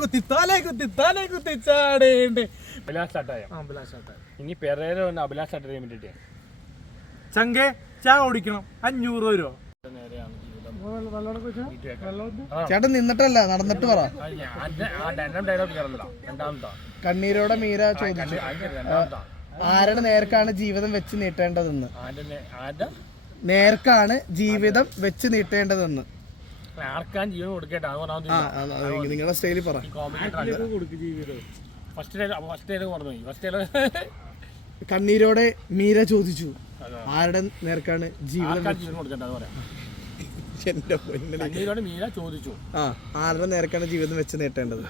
കുത്തി ചാടേണ്ടേ. ഇനി പെരേര അഭിലാഷ് അട്ടറിയാൻ വേണ്ടിട്ട് ചങ്കെ ചാ ഓടിക്കണം 500 രൂപ. ചേട്ടൻ നിന്നിട്ടല്ല നടന്നിട്ട് പറ. കണ്ണീരോടെ മീര ചോദിച്ചു ആരുടെ നേർക്കാണ് ജീവിതം വെച്ച് നീട്ടേണ്ടതെന്ന്. നേർക്കാണ് ജീവിതം വെച്ച് നീട്ടേണ്ടതെന്ന്. ആർക്കാൻ ജീവൻ കൊടുക്കട്ടെ നിങ്ങളുടെ സ്റ്റൈലിൽ പറ. കണ്ണീരോടെ മീര ചോദിച്ചു ആരുടെ നേർക്കാണ് ജീവിതം മീര ചോദിച്ചു ആരുടെ നേർക്കാണ് ജീവിതം വെച്ച് നീട്ടേണ്ടത്.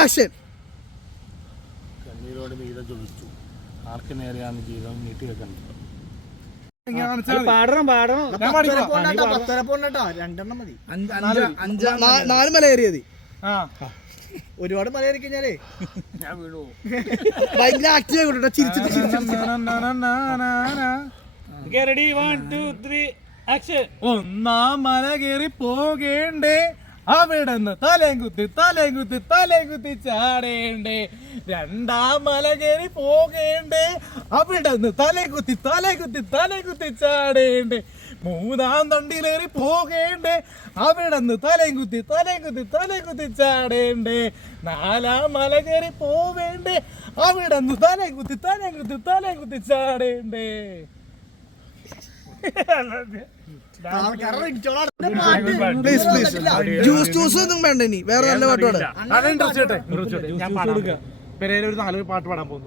ആക്ഷൻ. കണ്ണീരോട് മീര ചോദിച്ചു ആർക്ക് നേരെയാണ് ജീവിതം നീട്ടി വെക്കേണ്ടത്. നാല് മല കയറിയതി. ഒരുപാട് മല കയറി കഴിഞ്ഞാലേ ഞാൻ വീണു. ഭയങ്കര ആക്റ്റീവ് ആയിക്കോട്ടെ. ചിരിച്ചിട്ട് ഒന്നാം മല കയറി പോകേണ്ടേ, അവിടെന്ന് തലേം കുത്തി ചാടേണ്ടേ. രണ്ടാം മല കയറി പോകേണ്ടേ, അവിടെന്ന് തലേം കുത്തി ചാടേണ്ടേ. മൂന്നാം തണ്ടിലേറി പോകേണ്ടേ, അവിടെന്ന് തലേം കുത്തി ചാടേണ്ടേ. നാലാം മല കയറി പോവേണ്ടേ, അവിടെന്ന് തലേം കുത്തി ചാടേണ്ടേ. ജ്യൂസ് ഒന്നും വേണ്ട. ഇനി വേറെ നല്ല പാട്ട് പാടാം. പെരേര ഒരു 4 പാട്ട് പാടാൻ പോകുന്നു.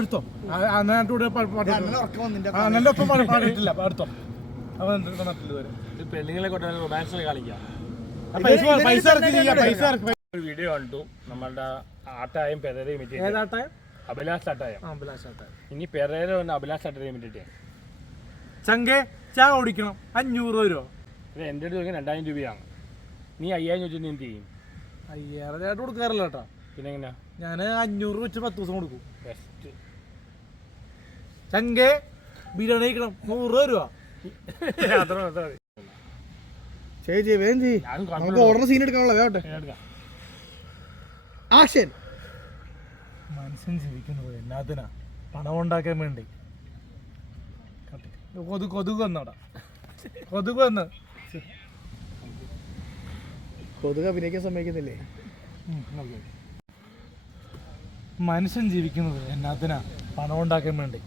എടുത്തോ അണ്ണന്റെ ഒപ്പം പാടിയിട്ടില്ല. എടുത്തോ പെണ്ണുങ്ങളെ കൊണ്ട് റൊമാൻസ് കളിക്കാം. പൈസ വീഡിയോ കണ്ടു നമ്മളുടെ ആട്ടായും പെരേരയും അഭിലാഷ് അട്ടായം. ഇനി പെരേര അഭിലാഷ് അട്ടറിയാൻ വേണ്ടിട്ട് ചങ്കെ ചാ ഓടിക്കണം 500 രൂപ. എന്റെ അടുത്ത് ചോദിക്കാൻ 2000 രൂപയാണ്. നീ 5000 ചോദിച്ചാൽ എന്ത് ചെയ്യും? 5000 ചേട്ടൻ കൊടുക്കാറില്ല കേട്ടോ. പിന്നെ എങ്ങനെയാ? ഞാൻ 500 വെച്ച് 10 ദിവസം കൊടുക്കും. ബെസ്റ്റ്. ചങ്കെ ബിരിയാണി കഴിക്കണം 100 രൂപ. നമുക്ക് ഓർഡർ സീൻ എടുക്കാനുള്ള വേട്ടെ. ആക്ഷൻ. മനുഷ്യൻ ജീവിക്കുന്നത് എന്നാത്തിനാ? പണം ഉണ്ടാക്കാൻ വേണ്ടി. കൊതുക് വന്നോടാ. കൊതുക് അഭിനയിക്കാൻ സമ്മതിക്കുന്നില്ലേ? മനുഷ്യൻ ജീവിക്കുന്നത് എന്നാത്തിനാ? പണം ഉണ്ടാക്കാൻ വേണ്ടി.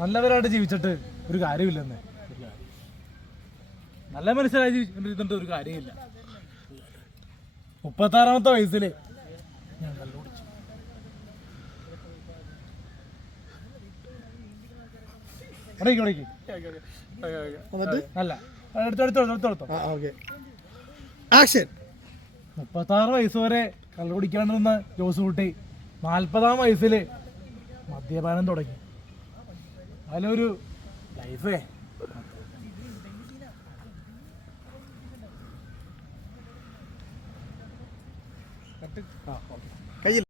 നല്ലവരായിട്ട് ജീവിച്ചിട്ട് ഒരു കാര്യമില്ലെന്ന്. നല്ല മനുഷ്യരായി ജീവിച്ചിട്ട് ഒരു കാര്യമില്ല. 36ാമത്തെ വയസ്സില് ഞാൻ കല്ലുപിടിച്ചു. അല്ല എടുത്തോളൂ. 36 വയസ്സ് വരെ കള്ളു കുടിക്കാണ്ടിരുന്ന ജോസ് കുട്ടി 40ാം വയസ്സില് മദ്യപാനം തുടങ്ങി. അതിലൊരു ലൈഫേ കയ്യിൽ